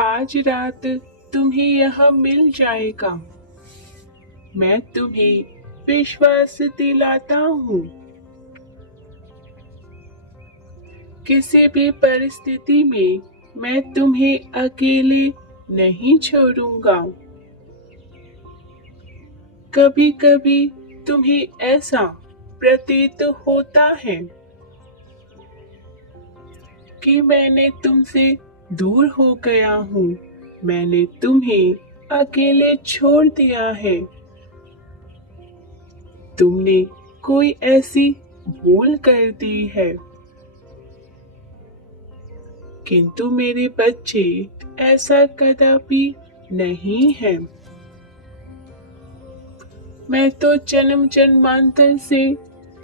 आज रात तुम्हें यह मिल जाएगा। मैं तुम्हें विश्वास दिलाता हूँ। किसी भी परिस्थिति में मैं तुम्हें अकेले नहीं छोड़ूंगा। कभी कभी तुम्हें ऐसा प्रतीत होता है कि मैंने तुमसे दूर हो गया हूँ। मैंने तुम्हें अकेले छोड़ दिया है। तुमने कोई ऐसी भूल कर दी है। किंतु मेरे बच्चे, ऐसा कदापि नहीं है। मैं तो जन्म जन्मांतर से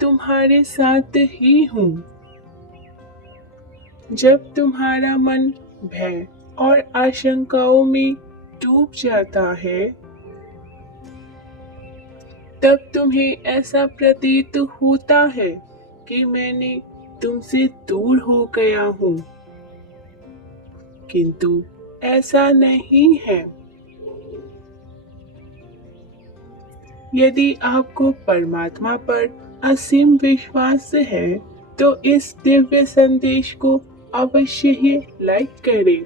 तुम्हारे साथ ही हूँ। जब तुम्हारा मन भय और आशंकाओं में डूब जाता है, तब तुम्हें ऐसा प्रतीत होता है कि मैंने तुमसे दूर हो गया हूँ। किंतु ऐसा नहीं है। यदि आपको परमात्मा पर असीम विश्वास है, तो इस दिव्य संदेश को अवश्य ही लाइक करें।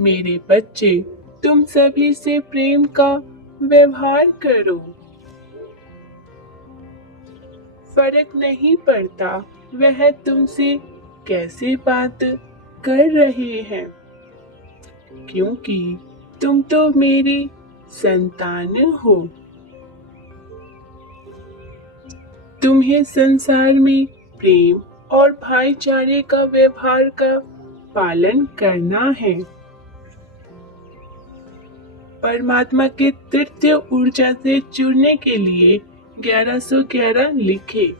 मेरे बच्चे, तुम सभी से प्रेम का व्यवहार करो। फर्क नहीं पड़ता वह तुमसे कैसे बात कर रहे हैं, क्योंकि तुम तो मेरी संतान हो। तुम्हें संसार में प्रेम और भाईचारे का व्यवहार का पालन करना है। परमात्मा के तृतीय ऊर्जा से जुड़ने के लिए 1111 लिखे।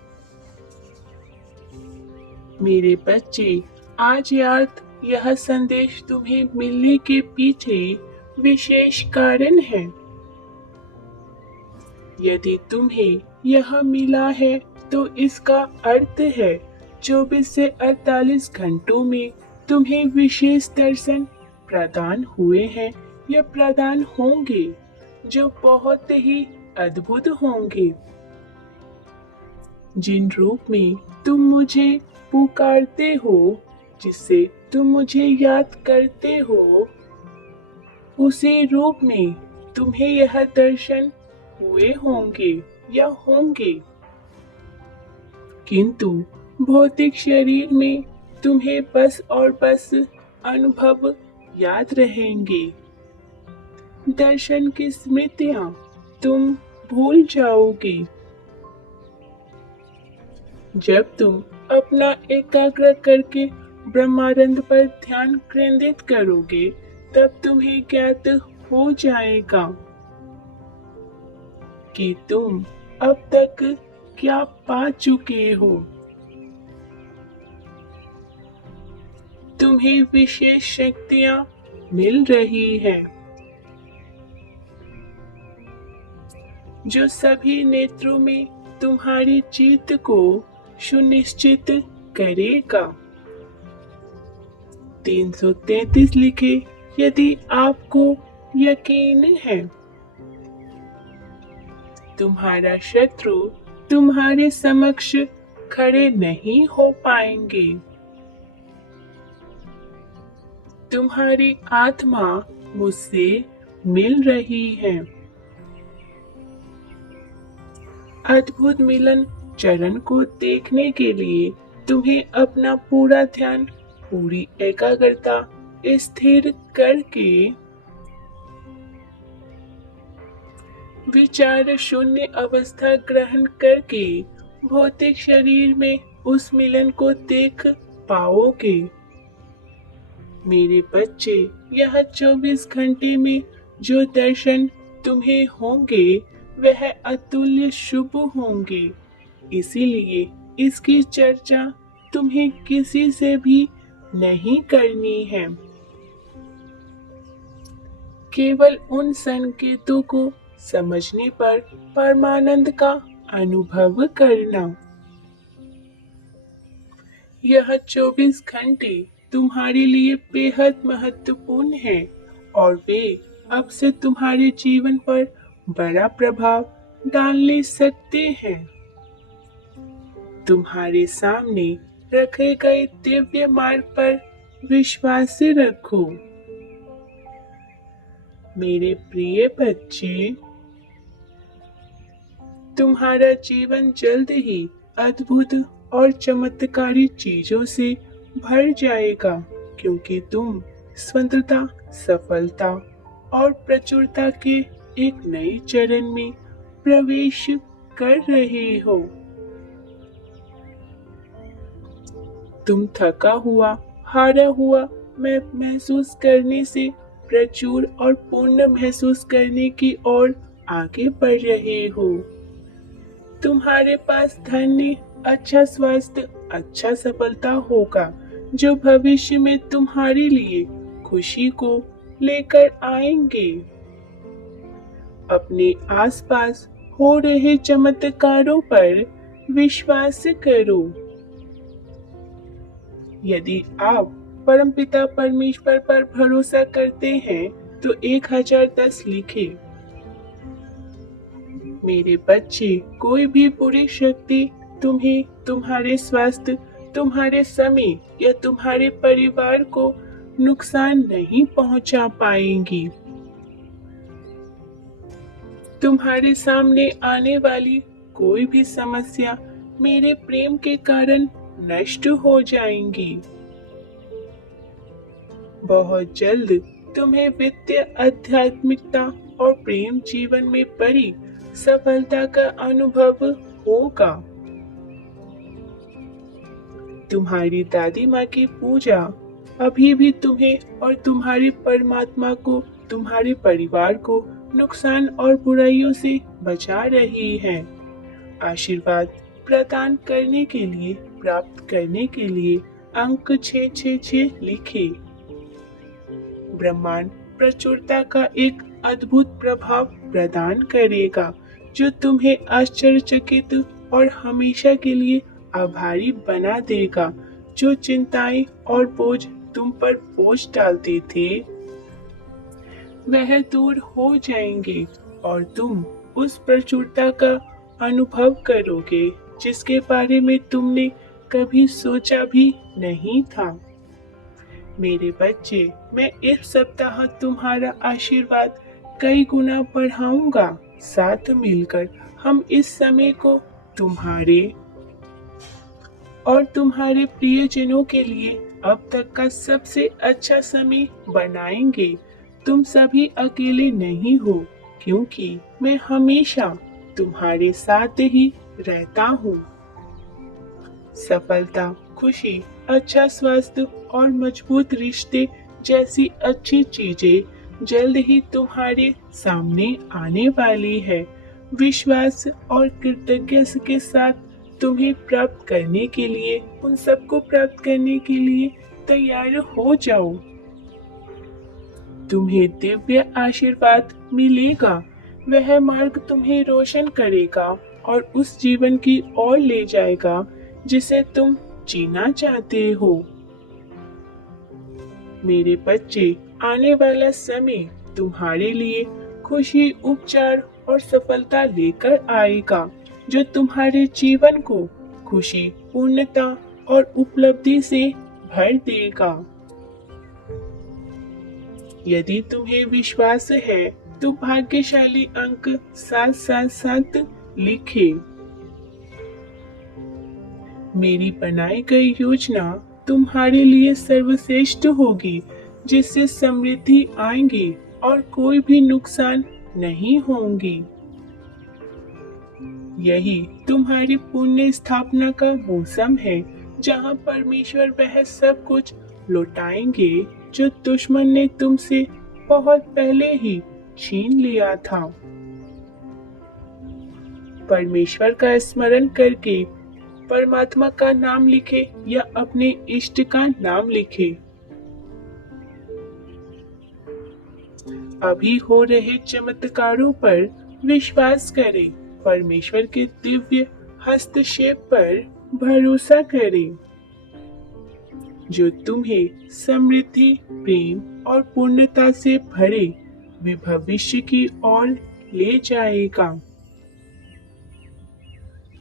मेरे बच्चे, आज रात यह संदेश तुम्हें मिलने के पीछे विशेष कारण है। यदि तुम्हें यह मिला है, तो इसका अर्थ है 24 से 48 घंटों में तुम्हें विशेष दर्शन प्रदान हुए हैं या प्रदान होंगे, जो बहुत ही अद्भुत होंगे। जिन रूप में तुम मुझे पुकारते हो, जिससे तुम मुझे याद करते हो, उसी रूप में तुम्हें यह दर्शन हुए होंगे या होंगे। किंतु भौतिक शरीर में तुम्हें बस और बस अनुभव याद रहेंगे। दर्शन की स्मृतियां तुम भूल जाओगे। जब तुम अपना एकाग्र करके ब्रह्मानंद पर ध्यान केंद्रित करोगे, तब तुम्हें ज्ञात हो जाएगा कि तुम अब तक क्या पा चुके हो। तुम्हें विशेष शक्तियां मिल रही हैं, जो सभी नेत्रों में तुम्हारी जीत को सुनिश्चित करेगा। 333 लिखे। यदि आपको यकीन है, तुम्हारा शत्रु तुम्हारे समक्ष खड़े नहीं हो पाएंगे। तुम्हारी आत्मा मुझसे मिल रही है। अद्भुत मिलन चरण को देखने के लिए तुम्हें अपना पूरा ध्यान, पूरी एकाग्रता स्थिर करके विचार शून्य अवस्था ग्रहण करके भौतिक शरीर में उस मिलन को देख पाओगे। मेरे बच्चे, यह 24 घंटे में जो दर्शन तुम्हें होंगे, वह अतुल्य शुभ होंगे। इसीलिए इसकी चर्चा तुम्हें किसी से भी नहीं करनी है। केवल उन संकेतों को समझने पर परमानंद का अनुभव करना। यह 24 घंटे तुम्हारे लिए बेहद महत्वपूर्ण हैं और वे अब से तुम्हारे जीवन पर बड़ा प्रभाव डालने सकते हैं। तुम्हारे सामने रखे गए दिव्य मार्ग पर विश्वास रखो। मेरे प्रिय बच्चे, तुम्हारा जीवन जल्द ही अद्भुत और चमत्कारी चीजों से भर जाएगा, क्योंकि तुम स्वतंत्रता, सफलता और प्रचुरता के एक नए चरण में प्रवेश कर रहे हो। तुम थका हुआ, हारा हुआ महसूस करने से प्रचुर और पूर्ण महसूस करने की ओर आगे बढ़ रहे हो। तुम्हारे पास धन, अच्छा स्वास्थ्य, अच्छा सफलता होगा, जो भविष्य में तुम्हारे लिए खुशी को लेकर आएंगे। अपने आसपास हो रहे चमत्कारों पर विश्वास करो। यदि आप परमपिता परमेश्वर पर भरोसा करते हैं तो 1010 लिखें। मेरे बच्चे, कोई भी बुरी शक्ति तुम्हें, तुम्हारे स्वास्थ्य, तुम्हारे समय या तुम्हारे परिवार को नुकसान नहीं पहुंचा पाएंगी। तुम्हारे सामने आने वाली कोई भी समस्या मेरे प्रेम के कारण नष्ट हो जाएंगी। बहुत जल्द तुम्हें वित्तीय, आध्यात्मिकता और प्रेम जीवन में बड़ी सफलता का अनुभव होगा। तुम्हारी दादी माँ की पूजा अभी भी तुम्हें और तुम्हारे परमात्मा को, तुम्हारे परिवार को नुकसान और बुराइयों से बचा रही है। आशीर्वाद प्रदान करने के लिए, प्राप्त करने के लिए अंक 666 लिखे। ब्रह्मांड प्रचुरता का एक अद्भुत प्रभाव प्रदान करेगा, जो तुम्हें आश्चर्यचकित और हमेशा के लिए आभारी बना देगा। जो चिंताएं और बोझ तुम पर बोझ डालते थे, वह दूर हो जाएंगे और तुम उस प्रचुरता का अनुभव करोगे जिसके बारे में तुमने कभी सोचा भी नहीं था। मेरे बच्चे, मैं इस सप्ताह तुम्हारा आशीर्वाद कई गुना बढ़ाऊंगा। साथ मिलकर हम इस समय को तुम्हारे और तुम्हारे प्रियजनों के लिए अब तक का सबसे अच्छा समय बनाएंगे। तुम सभी अकेले नहीं हो, क्योंकि मैं हमेशा तुम्हारे साथ ही रहता हूँ। सफलता, खुशी, अच्छा स्वास्थ्य और मजबूत रिश्ते जैसी अच्छी चीजें जल्द ही तुम्हारे सामने आने वाली है। विश्वास और कृतज्ञता के साथ तुम्हें प्राप्त करने के लिए, उन सबको प्राप्त करने के लिए तैयार हो जाओ। तुम्हें दिव्य आशीर्वाद मिलेगा। वह मार्ग तुम्हें रोशन करेगा और उस जीवन की ओर ले जाएगा जिसे तुम जीना चाहते हो। मेरे बच्चे, आने वाला समय तुम्हारे लिए खुशी, उपचार और सफलता लेकर आएगा, जो तुम्हारे जीवन को खुशी, पूर्णता और उपलब्धि से भर देगा। यदि तुम्हें विश्वास है तो भाग्यशाली अंक 777 लिखे। मेरी बनाई गई योजना तुम्हारे लिए सर्वश्रेष्ठ होगी, जिससे समृद्धि आएगी और कोई भी नुकसान नहीं होंगी। यही तुम्हारी पुण्य स्थापना का मौसम है, जहाँ परमेश्वर वह सब कुछ लौटाएंगे जो दुश्मन ने तुमसे बहुत पहले ही छीन लिया था। परमेश्वर का स्मरण करके परमात्मा का नाम लिखे या अपने इष्ट का नाम लिखे। अभी हो रहे चमत्कारों पर विश्वास करें। परमेश्वर के दिव्य हस्तक्षेप पर भरोसा करें। जो तुम्हें समृद्धि, प्रेम और पूर्णता से भरे वे भविष्य की ओर ले जाएगा।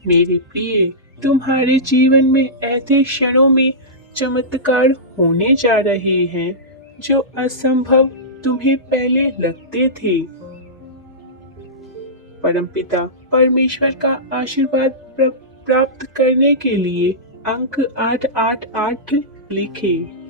मेरे प्रिय, तुम्हारे जीवन में ऐसे क्षणों में चमत्कार होने जा रहे हैं जो असंभव तुम्हें पहले लगते थे। परमपिता परमेश्वर का आशीर्वाद प्राप्त करने के लिए अंक 888 लिखें।